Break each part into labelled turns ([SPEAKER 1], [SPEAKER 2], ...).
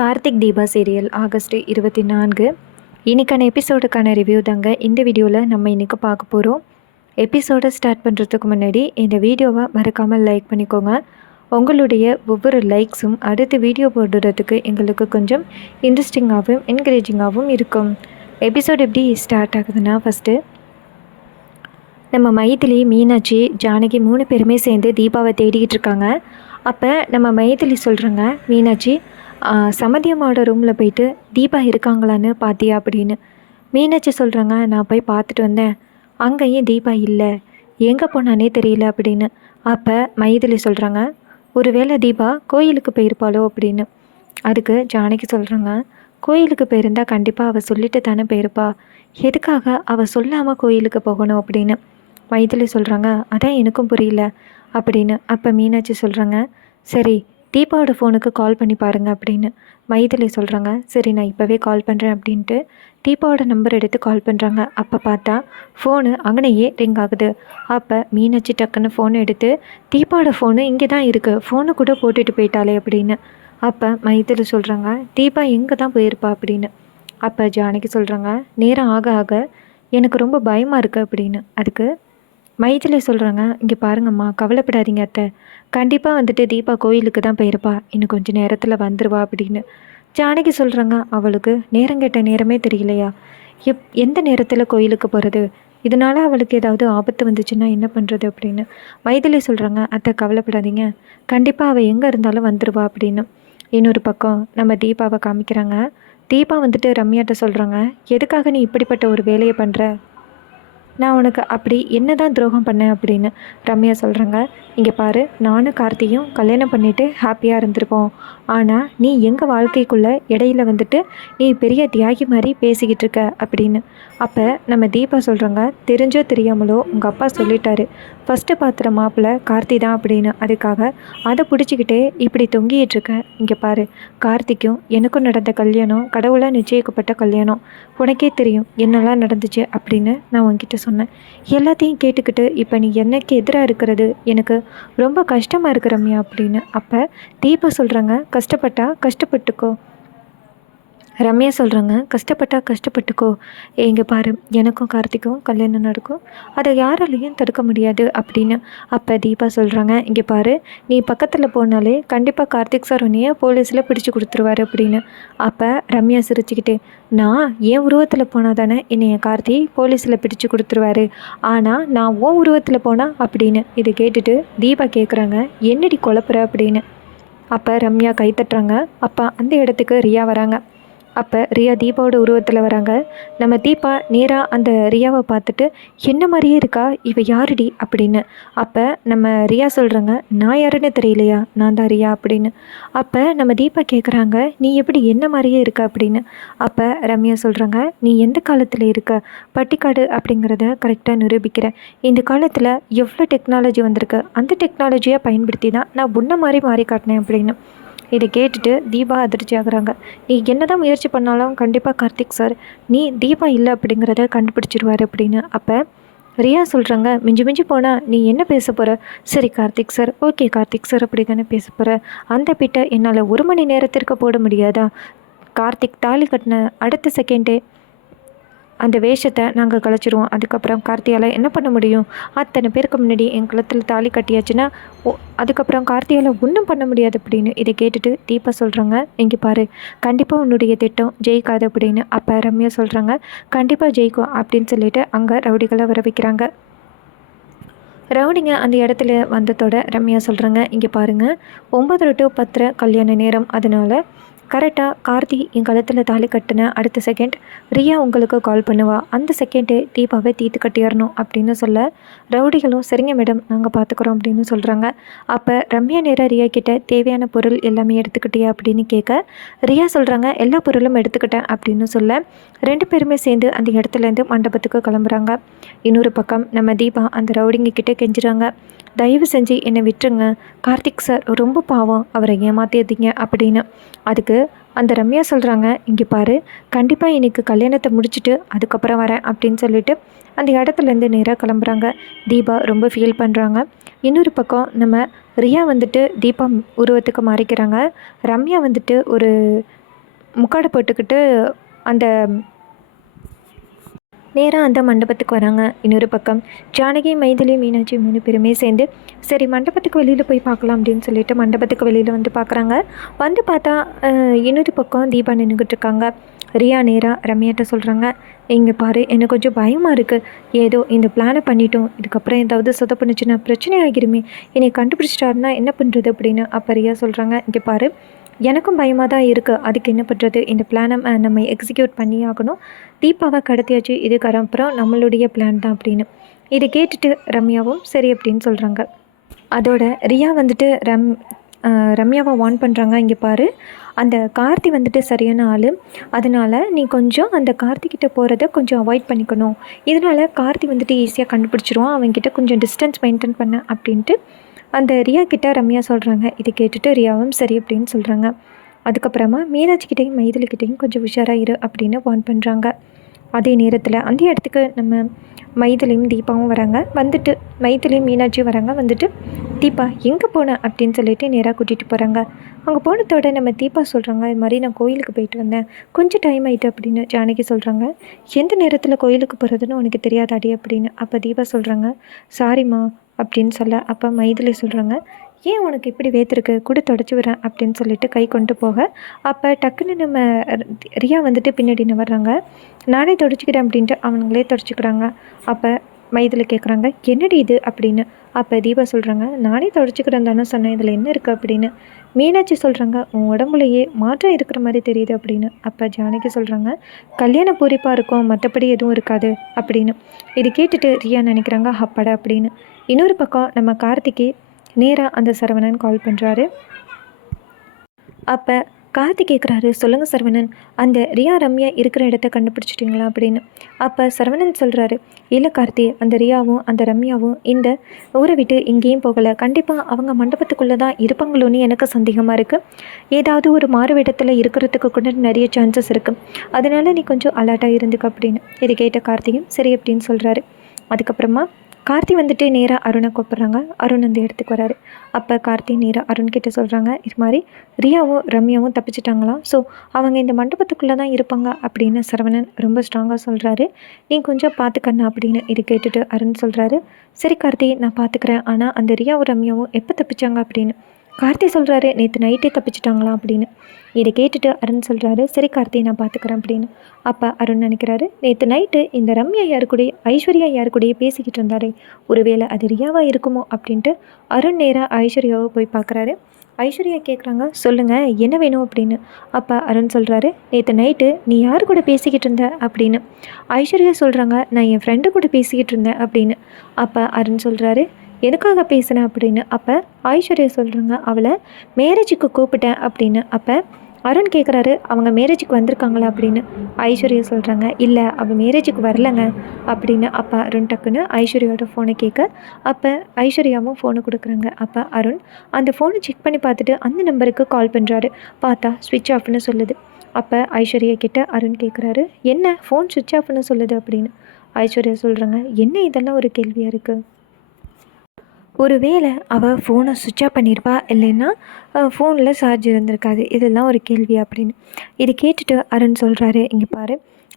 [SPEAKER 1] Karthik Deepa serial August இருபத்தி நான்கு இன்றைக்கான எபிசோடுக்கான ரிவ்யூ தாங்க. இந்த வீடியோவில் நம்ம இன்றைக்கி பார்க்க போகிறோம் எபிசோடை ஸ்டார்ட் பண்ணுறதுக்கு முன்னாடி இந்த வீடியோவை மறக்காமல் லைக் பண்ணிக்கோங்க. உங்களுடைய ஒவ்வொரு லைக்ஸும் அடுத்த வீடியோ போடுறதுக்கு எங்களுக்கு கொஞ்சம் இன்ட்ரெஸ்டிங்காகவும் என்கரேஜிங்காகவும் இருக்கும். எபிசோட் எப்படி ஸ்டார்ட் ஆகுதுன்னா ஃபஸ்ட்டு நம்ம மைதிலி மீனாட்சி ஜானகி மூணு பேருமே சேர்ந்து தீபாவை தேடிக்கிட்டு இருக்காங்க. அப்போ நம்ம மைதிலி சொல்கிறாங்க மீனாட்சி ஆ, சமதியம்மாவோட ரூமில் போயிட்டு தீபா இருக்காங்களான்னு பார்த்தியா அப்படின்னு. மீனாட்சி சொல்கிறாங்க நான் போய் பார்த்துட்டு வந்தேன். அங்கேயும் தீபா இல்லை. எங்கே போனானே தெரியல அப்படின்னு. அப்போ மைதிலி சொல்கிறாங்க ஒருவேளை தீபா கோயிலுக்கு போயிருப்பாளோ அப்படின்னு. அதுக்கு ஜானகி சொல்கிறாங்க கோயிலுக்கு போயிருந்தா கண்டிப்பாக அவள் சொல்லிட்டு தானே போயிருப்பா. எதுக்காக அவள் சொல்லாமல் கோயிலுக்கு போகணும் அப்படின்னு. மைதிலி சொல்கிறாங்க அதான் எனக்கும் புரியல அப்படின்னு. அப்போ மீனாட்சி சொல்கிறாங்க சரி தீபாவோட ஃபோனுக்கு கால் பண்ணி பாருங்கள் அப்படின்னு மைதிலி சொல்கிறாங்க சரி நான் இப்போவே கால் பண்ணுறேன் அப்படின்ட்டு தீபாவோட நம்பர் எடுத்து கால் பண்ணுறாங்க அப்போ பார்த்தா ஃபோனு அங்கனையே ரிங் ஆகுது. அப்போ மீனாட்சி டக்குன்னு ஃபோன் எடுத்து தீபாவோட ஃபோனு இங்கே தான் இருக்குது ஃபோனை கூட போட்டுட்டு போயிட்டாலே அப்படின்னு. அப்போ மைதிலி சொல்கிறாங்க தீபா எங்கே தான் போயிருப்பா அப்படின்னு. அப்போ ஜானகி சொல்கிறாங்க நேரம் ஆக ஆக எனக்கு ரொம்ப பயமாக இருக்குது அப்படின்னு. அதுக்கு மைதிலி சொல்கிறாங்க இங்கே பாருங்கம்மா கவலைப்படாதீங்க அத்தை. கண்டிப்பாக வந்துட்டு தீபா கோயிலுக்கு தான் போயிருப்பா. இன்னும் கொஞ்சம் நேரத்தில் வந்துடுவா அப்படின்னு. ஜானகி சொல்கிறாங்க அவளுக்கு நேரம் கேட்ட நேரமே தெரியலையா? எப் எந்த நேரத்தில் கோயிலுக்கு போகிறது இதனால் அவளுக்கு ஏதாவது ஆபத்து வந்துச்சுன்னா என்ன பண்ணுறது அப்படின்னு. மைதிலி சொல்கிறாங்க அத்தை கவலைப்படாதீங்க. கண்டிப்பாக அவள் எங்கே இருந்தாலும் வந்துடுவா அப்படின்னு. இன்னொரு பக்கம் நம்ம தீபாவை காமிக்கிறாங்க. தீபா வந்துட்டு ரம்யாட்ட சொல்கிறாங்க எதுக்காக நீ இப்படிப்பட்ட ஒரு வேலையை பண்ணுற நான் உனக்கு அப்படி என்ன தான் துரோகம் பண்ணேன் அப்படின்னு ரம்யா சொல்கிறாங்க இங்கே பாரு நானும் கார்த்தியும் கல்யாணம் பண்ணிவிட்டு ஹாப்பியாக இருந்திருப்போம். ஆனால் நீ எங்கள் வாழ்க்கைக்குள்ளே இடையில வந்துட்டு நீ பெரிய தியாகி மாதிரி பேசிக்கிட்டு இருக்க அப்படின்னு அப்போ நம்ம தீபா சொல்கிறாங்க தெரிஞ்சோ தெரியாமலோ உங்கள் அப்பா சொல்லிட்டாரு. ஃபஸ்ட்டு பார்த்துற மாப்பிள்ளை கார்த்தி தான் அப்படின்னு. அதுக்காக அதை பிடிச்சிக்கிட்டே இப்படி தொங்கிட்டு இருக்கேன் இங்கே பாரு கார்த்திக்கும் எனக்கும் நடந்த கல்யாணம் கடவுளாக நிச்சயிக்கப்பட்ட கல்யாணம். உனக்கே தெரியும் என்னெல்லாம் நடந்துச்சு அப்படின்னு நான் உன்கிட்ட சொன்னேன். எல்லாத்தையும் கேட்டுக்கிட்டு இப்போ நீ எனக்கு எதிராக இருக்கிறது? எனக்கு ரொம்ப கஷ்டமாக இருக்கு அப்படின்னு. அப்போ தீபா சொல்கிறாங்க கஷ்டப்பட்டா கஷ்டப்பட்டுக்கோ. ரம்யா சொல்கிறாங்க கஷ்டப்பட்டா கஷ்டப்பட்டுக்கோ. எங்கே பாரு எனக்கும் கார்த்திக்கும் கல்யாணம் நடக்கும். அதை யாராலையும் தடுக்க முடியாது அப்படின்னு அப்போ தீபா சொல்கிறாங்க இங்கே பாரு நீ பக்கத்தில் போனாலே கண்டிப்பாக கார்த்திக் சார் உன்னைய போலீஸில் பிடிச்சு கொடுத்துருவாரு அப்படின்னு அப்போ ரம்யா சிரிச்சுக்கிட்டு நான் என் உருவத்தில் போனால் தானே என்னைய கார்த்தி போலீஸில் பிடிச்சு கொடுத்துருவாரு. ஆனால் நான் உன் உருவத்தில் போனால் அப்படின்னு இதை கேட்டுட்டு தீபா கேட்குறாங்க என்னடி குழப்புற? அப்படின்னு அப்போ ரம்யா கை தட்டுறாங்க. அப்போ அந்த இடத்துக்கு ரியா வராங்க. அப்போ ரியா தீபாவோட உருவத்தில் வராங்க. நம்ம தீபா நேராக அந்த ரியாவை பார்த்துட்டு என்ன மாதிரியே இருக்கா? இவ யாருடி? அப்படின்னு. அப்போ நம்ம ரியா சொல்கிறாங்க நான் யாருன்னு தெரியலையா? நான் தான் ரியா அப்படின்னு. அப்போ நம்ம தீபா கேட்குறாங்க நீ எப்படி என்ன மாதிரியே இருக்க? அப்படின்னு. அப்போ ரம்யா சொல்கிறாங்க நீ எந்த காலத்தில் இருக்க? பட்டிக்காடு அப்படிங்கிறத கரெக்டாக நிரூபிக்கிற இந்த காலத்தில் எவ்வளோ டெக்னாலஜி வந்திருக்கு? அந்த டெக்னாலஜியை பயன்படுத்தி தான் நான் உன்ன மாதிரி மாறி காட்டினேன் அப்படின்னு. இதை கேட்டுட்டு தீபா அதிர்ச்சி ஆகுறாங்க. நீ என்னதான் முயற்சி பண்ணாலும் கண்டிப்பாக கார்த்திக் சார் நீ தீபா இல்லை அப்படிங்கிறத கண்டுபிடிச்சிருவாரு அப்படின்னு. அப்போ ரியா சொல்கிறாங்க மிஞ்சி மிஞ்சி போனால் நீ என்ன பேச போகிற சரி Karthik sir okay Karthik sir அப்படி தானே பேச போகிற அந்த பிட்டை என்னால் ஒரு மணி நேரத்திற்கு போட முடியாதா? கார்த்திக் தாலி கட்டின அடுத்த செகண்டே அந்த வேஷத்தை நாங்கள் கலைச்சிருவோம். அதுக்கப்புறம் கார்த்தியால் என்ன பண்ண முடியும்? அத்தனை பேருக்கு முன்னாடி என் குளத்தில் தாலி கட்டியாச்சுன்னா ஓ அதுக்கப்புறம் கார்த்தியால் ஒன்றும் பண்ண முடியாது அப்படின்னு இதை கேட்டுட்டு தீபா சொல்கிறாங்க இங்கே பாரு கண்டிப்பாக உன்னுடைய திட்டம் ஜெயிக்காது அப்படின்னு அப்போ ரம்யா சொல்கிறாங்க கண்டிப்பாக ஜெயிக்கும் அப்படின்னு சொல்லிட்டு அங்கே ரவுடிகளை வர வைக்கிறாங்க. ரவுடிங்க அந்த இடத்துல வந்ததோட ரம்யா சொல்கிறாங்க இங்கே பாருங்கள் ஒம்பது டு பத்தரை கல்யாண நேரம். அதனால் கரெக்டாக கார்த்தி என் கழுத்தில் தாலி கட்டின அடுத்த செகண்ட் ரியா உங்களுக்கு கால் பண்ணுவா. அந்த செகண்டே தீபாவை தீத்து கட்டிடணும் அப்படின்னு சொல்ல ரவுடிகளும் சரிங்க மேடம் நாங்கள் பார்த்துக்குறோம் அப்படின்னு சொல்கிறாங்க அப்போ ரம்யா நேராக ரியா கிட்ட தேவையான பொருள் எல்லாமே எடுத்துக்கிட்டியா அப்படின்னு கேட்க ரியா சொல்கிறாங்க எல்லா பொருளும் எடுத்துக்கிட்டேன் அப்படின்னு சொல்ல ரெண்டு பேருமே சேர்ந்து அந்த இடத்துலேருந்து மண்டபத்துக்கு கிளம்புறாங்க. இன்னொரு பக்கம் நம்ம தீபா அந்த ரவுடிங்க கிட்டே கெஞ்சுறாங்க. தயவு செஞ்சு என்னை விட்டுருங்க. கார்த்திக் சார் ரொம்ப பாவம். அவரை ஏமாத்தியதீங்க அப்படின்னு. அதுக்கு அந்த ரம்யா சொல்கிறாங்க இங்கே பாரு கண்டிப்பாக இன்றைக்கி கல்யாணத்தை முடிச்சுட்டு அதுக்கப்புறம் வரேன் அப்படின்னு சொல்லிட்டு அந்த இடத்துலேருந்து நேராக கிளம்புறாங்க. தீபா ரொம்ப ஃபீல் பண்ணுறாங்க இன்னொரு பக்கம் நம்ம ரியா வந்துட்டு தீபா உருவத்துக்கு மாறிக்கிறாங்க. ரம்யா வந்துட்டு ஒரு முக்காடை போட்டுக்கிட்டு அந்த நேராக அந்த மண்டபத்துக்கு வராங்க. இன்னொரு பக்கம் ஜானகி மைதிலி மீனாட்சி மூணு பேருமே சேர்ந்து சரி மண்டபத்துக்கு வெளியில் போய் பார்க்கலாம் அப்படின்னு சொல்லிட்டு மண்டபத்துக்கு வெளியில் வந்து பார்க்குறாங்க. வந்து பார்த்தா இன்னொரு பக்கம் தீபா நின்றுக்கிட்டு இருக்காங்க. ரியா நேராக ரம்யாட்ட சொல்கிறாங்க இங்கே பாரு எனக்கு கொஞ்சம் பயமாக இருக்குது ஏதோ இந்த பிளானை பண்ணிட்டோம். இதுக்கப்புறம் ஏதாவது சொதப்புனுச்சுன்னா பிரச்சனை ஆகிருமே. என்னை கண்டுபிடிச்சிட்டாருன்னா என்ன பண்ணுறது அப்படின்னு அப்போ ரியா சொல்கிறாங்க இங்கே பாரு எனக்கும் பயமாக தான் இருக்குது அதுக்கு என்ன பண்ணுறது இந்த பிளானை நம்ம எக்ஸிக்யூட் பண்ணி ஆகணும். தீபாவை கடத்தியாச்சு இதுக்கு அப்புறம் நம்மளுடைய பிளான் தான் அப்படின்னு. இதை கேட்டுட்டு ரம்யாவும் சரி அப்படின்னு சொல்கிறாங்க அதோட ரியா வந்துட்டு ரம் ரம்யாவை வார்ன் பண்ணுறாங்க இங்கே பாரு. அந்த கார்த்தி வந்துட்டு சரியான ஆள். அதனால் நீ கொஞ்சம் அந்த கார்த்திகிட்ட போகிறத கொஞ்சம் அவாய்ட் பண்ணிக்கணும். இதனால் கார்த்தி வந்துட்டு ஈஸியாக கண்டுபிடிச்சிருவான். அவன்கிட்ட கொஞ்சம் டிஸ்டன்ஸ் மெயின்டைன் பண்ண அப்படின்ட்டு அந்த ரியா கிட்ட ரம்யா சொல்கிறாங்க இதை கேட்டுட்டு ரியாவும் சரி அப்படின்னு சொல்கிறாங்க அதுக்கப்புறமா மீனாட்சிக்கிட்டையும் மைதிலிக்கிட்டையும் கொஞ்சம் உஷாராக இரு அப்படின்னு வார்ன் பண்ணுறாங்க அதே நேரத்தில் அந்த இடத்துக்கு நம்ம மைதிலையும் தீபாவும் வராங்க. வந்துட்டு மைதிலையும் மீனாட்சியும் வராங்க. வந்துட்டு தீபா எங்கே போன? அப்படின்னு சொல்லிட்டு நேராக கூட்டிகிட்டு போகிறாங்க அங்கே போனதோட நம்ம தீபா சொல்கிறாங்க இது மாதிரி நான் கோயிலுக்கு போயிட்டு வந்தேன். கொஞ்சம் டைம் ஆயிட்டு அப்படின்னு ஜானகி சொல்கிறாங்க எந்த நேரத்தில் கோயிலுக்கு போகிறதுன்னு உனக்கு தெரியாதாடி? அப்படின்னு அப்போ தீபா சொல்கிறாங்க சாரிம்மா அப்படின்னு சொல்ல அப்போ மைதிலி சொல்கிறாங்க ஏன் உனக்கு இப்படி வேத்திருக்கு? கூட தொடச்சி விடுறேன் அப்படின்னு சொல்லிட்டு கை கொண்டு போக. அப்போ டக்குன்னு நம்ம ரியா வந்துட்டு பின்னாடி வர்றாங்க நானே தொடச்சிக்கிறேன் அப்படின்ட்டு அவனுங்களே தொடச்சிக்கிறாங்க. அப்போ மைதில் கேட்குறாங்க என்னடி இது? அப்படின்னு. அப்போ தீபா சொல்கிறாங்க நானே தொடச்சிக்கிறேன் தானே சொன்னேன் இதில் என்ன இருக்குது அப்படின்னு. மீனாட்சி சொல்கிறாங்க உன் உடம்புலையே மாற்றம் இருக்கிற மாதிரி தெரியுது அப்படின்னு. அப்போ ஜானகி சொல்கிறாங்க கல்யாண பூரிப்பாக இருக்கும் மற்றபடி எதுவும் இருக்காது அப்படின்னு. இது கேட்டுட்டு ரியா நினைக்கிறாங்க அப்பாடா அப்படின்னு. இன்னொரு பக்கம் நம்ம கார்த்திக்கு நேராக அந்த சரவணன் கால் பண்ணுறாரு அப்போ கார்த்தி கேட்குறாரு சொல்லுங்கள் சரவணன் அந்த ரியா ரம்யா இருக்கிற இடத்த கண்டுபிடிச்சிட்டிங்களா? அப்படின்னு. அப்போ சரவணன் சொல்கிறாரு இல்லை கார்த்தி அந்த ரியாவும் அந்த ரம்யாவும் இந்த ஊரை விட்டு எங்கேயும் போகலை. கண்டிப்பாக அவங்க மண்டபத்துக்குள்ளே தான் இருப்பாங்களோன்னு எனக்கு சந்தேகமாக இருக்குது ஏதாவது ஒரு மாறு இடத்துல இருக்கிறதுக்கு கூட நிறைய சான்சஸ் இருக்குது அதனால் நீ கொஞ்சம் அலர்ட்டாக இருந்துக்க அப்படின்னு. இதை கேட்ட கார்த்தியும் சரி அப்படின்னு சொல்கிறாரு அதுக்கப்புறமா கார்த்தி வந்துட்டு நேராக அருணை கூப்பிட்றாங்க. அருண் அந்த இடத்துக்கு வராரு. அப்போ கார்த்தி நேராக அருண் கிட்ட சொல்கிறாங்க இது மாதிரி ரியாவும் ரம்யாவும் தப்பிச்சிட்டாங்களாம் ஸோ அவங்க இந்த மண்டபத்துக்குள்ளே தான் இருப்பாங்க அப்படின்னு சரவணன் ரொம்ப ஸ்ட்ராங்காக சொல்கிறாரு நீ கொஞ்சம் பார்த்துக்கண்ணா அப்படின்னு இது கேட்டுட்டு அருண் சொல்கிறாரு சரி கார்த்தி நான் பார்த்துக்கிறேன் ஆனால் அந்த ரியாவும் ரம்யாவும் எப்போ தப்பிச்சாங்க? அப்படின்னு. கார்த்தி சொல்கிறாரு நேற்று நைட்டே தப்பிச்சிட்டாங்களாம் அப்படின்னு. இதை கேட்டுட்டு அருண் சொல்கிறாரு சரி கார்த்தி நான் பார்த்துக்கிறேன் அப்படின்னு. அப்போ அருண் நினைக்கிறாரு நேற்று நைட்டு இந்த ரம்யா யார் கூடயே ஐஸ்வர்யா யார் கூடயே பேசிக்கிட்டு இருந்தாரே ஒருவேளை அது ரியாவாக இருக்குமோ? அப்படின்ட்டு அருண் நேராக ஐஸ்வர்யாவை போய் பார்க்குறாரு ஐஸ்வர்யா கேட்குறாங்க சொல்லுங்கள் என்ன வேணும்? அப்படின்னு. அப்போ அருண் சொல்கிறாரு நேற்று நைட்டு நீ யார் கூட பேசிக்கிட்டு இருந்த? அப்படின்னு. ஐஸ்வர்யா சொல்கிறாங்க நான் என் ஃப்ரெண்டு கூட பேசிக்கிட்டு இருந்தேன் அப்படின்னு. அப்போ அருண் சொல்கிறாரு எதுக்காக பேசுனேன் அப்படின்னு அப்போ ஐஸ்வர்யா சொல்கிறாங்க அவளை மேரேஜுக்கு கூப்பிட்டேன் அப்படின்னு அப்போ அருண் கேட்குறாரு அவங்க மேரேஜுக்கு வந்திருக்காங்களா அப்படின்னு. ஐஸ்வர்யா சொல்கிறாங்க இல்லை அவள் மேரேஜுக்கு வரலங்க. அப்படின்னு அப்போ அருண் டக்குன்னு ஐஸ்வர்யாவோட ஃபோனை கேட்க அப்போ ஐஸ்வர்யாவும் ஃபோனை கொடுக்குறாங்க. அப்போ அருண் அந்த ஃபோனை செக் பண்ணி பார்த்துட்டு அந்த நம்பருக்கு கால் பண்ணுறாரு பார்த்தா ஸ்விட்ச் ஆஃப்னு சொல்லுது. அப்போ ஐஸ்வர்யா கிட்ட அருண் கேட்குறாரு என்ன ஃபோன் சுவிட்ச் ஆஃப்னு சொல்லுது? அப்படின்னு. ஐஸ்வர்யா சொல்கிறாங்க என்ன இதெல்லாம் ஒரு கேள்வியாக இருக்குது ஒருவேளை அவள் ஃபோனை சுவிட்ச் ஆஃப் பண்ணியிருப்பா இல்லைன்னா ஃபோனில் சார்ஜ் இருந்திருக்காது. இதெல்லாம் ஒரு கேள்வி அப்படின்னு. இது கேட்டுட்டு அருண் சொல்கிறாரு இங்கே பாரு.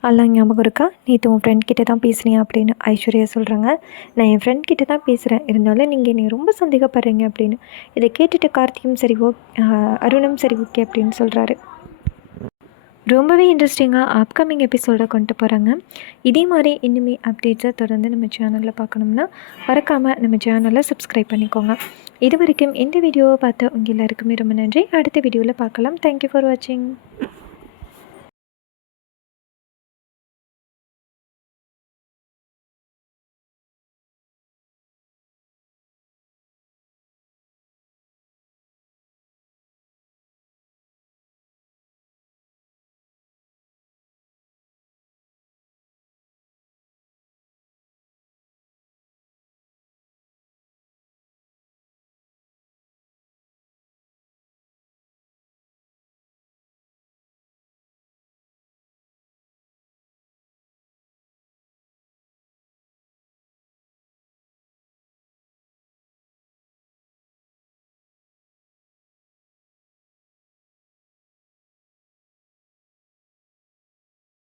[SPEAKER 1] எல்லாம் ஞாபகம் இருக்கா? நேற்று உன் ஃப்ரெண்ட் கிட்ட தான் பேசுனியா அப்படின்னு ஐஸ்வர்யா சொல்கிறாங்க நான் என் ஃப்ரெண்ட் கிட்ட தான் பேசுகிறேன் இருந்தாலும் நீங்கள் என்னை ரொம்ப சந்தேகப்படுறீங்க அப்படின்னு. இதை கேட்டுட்டு கார்த்தியும் சரி ஓ அருணும் சரி ஓகே அப்படின்னு சொல்கிறாரு ரொம்பவே இன்ட்ரெஸ்டிங்காக அப்கமிங் எபிசோடை கொண்டு போகிறாங்க இதே மாதிரி இனிமேல் அப்டேட்ஸை தொடர்ந்து நம்ம சேனலில் பார்க்கணும்னா மறக்காமல் நம்ம சேனலை சப்ஸ்கிரைப் பண்ணிக்கோங்க. இது வரைக்கும் இந்த வீடியோவை பார்த்த உங்கள் எல்லாருக்குமே ரொம்ப நன்றி. அடுத்த வீடியோவில் பார்க்கலாம். தேங்க்யூ ஃபார் வாட்சிங்